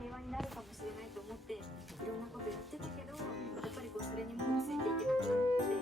平和になるかもしれないと思っていろんなことやってたけど、やっぱりこうそれにもうついていけなくなって、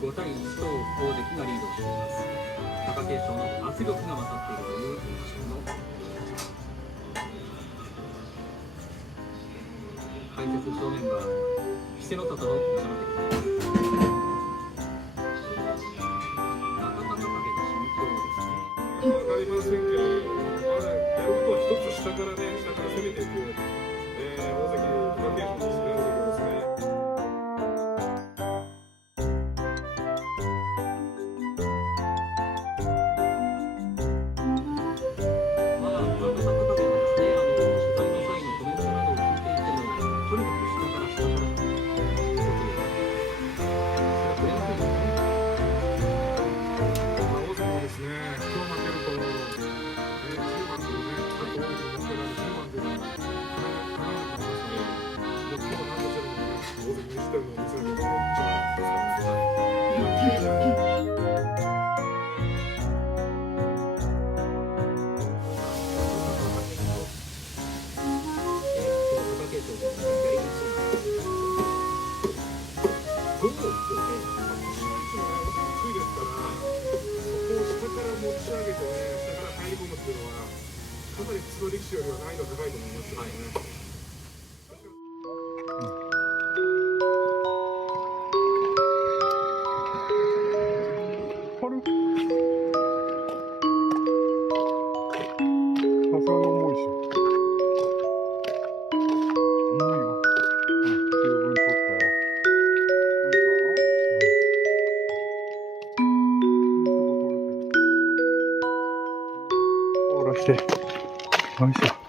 5対1と大関がリードしています。貴景勝の圧力が勝っているという印象の解説正面が稀勢の里のお茶の手です。なかなかかけた心境ですね。わかりませんけど、やることは一つ下から攻めていく、大関貴景勝ですね。かなり普通の力士よりは難易度高いと思いますよね。春さすがに重いし重いわ。十分取ったよ。なんかいいとこ取れてる。下ろしてよいしょ。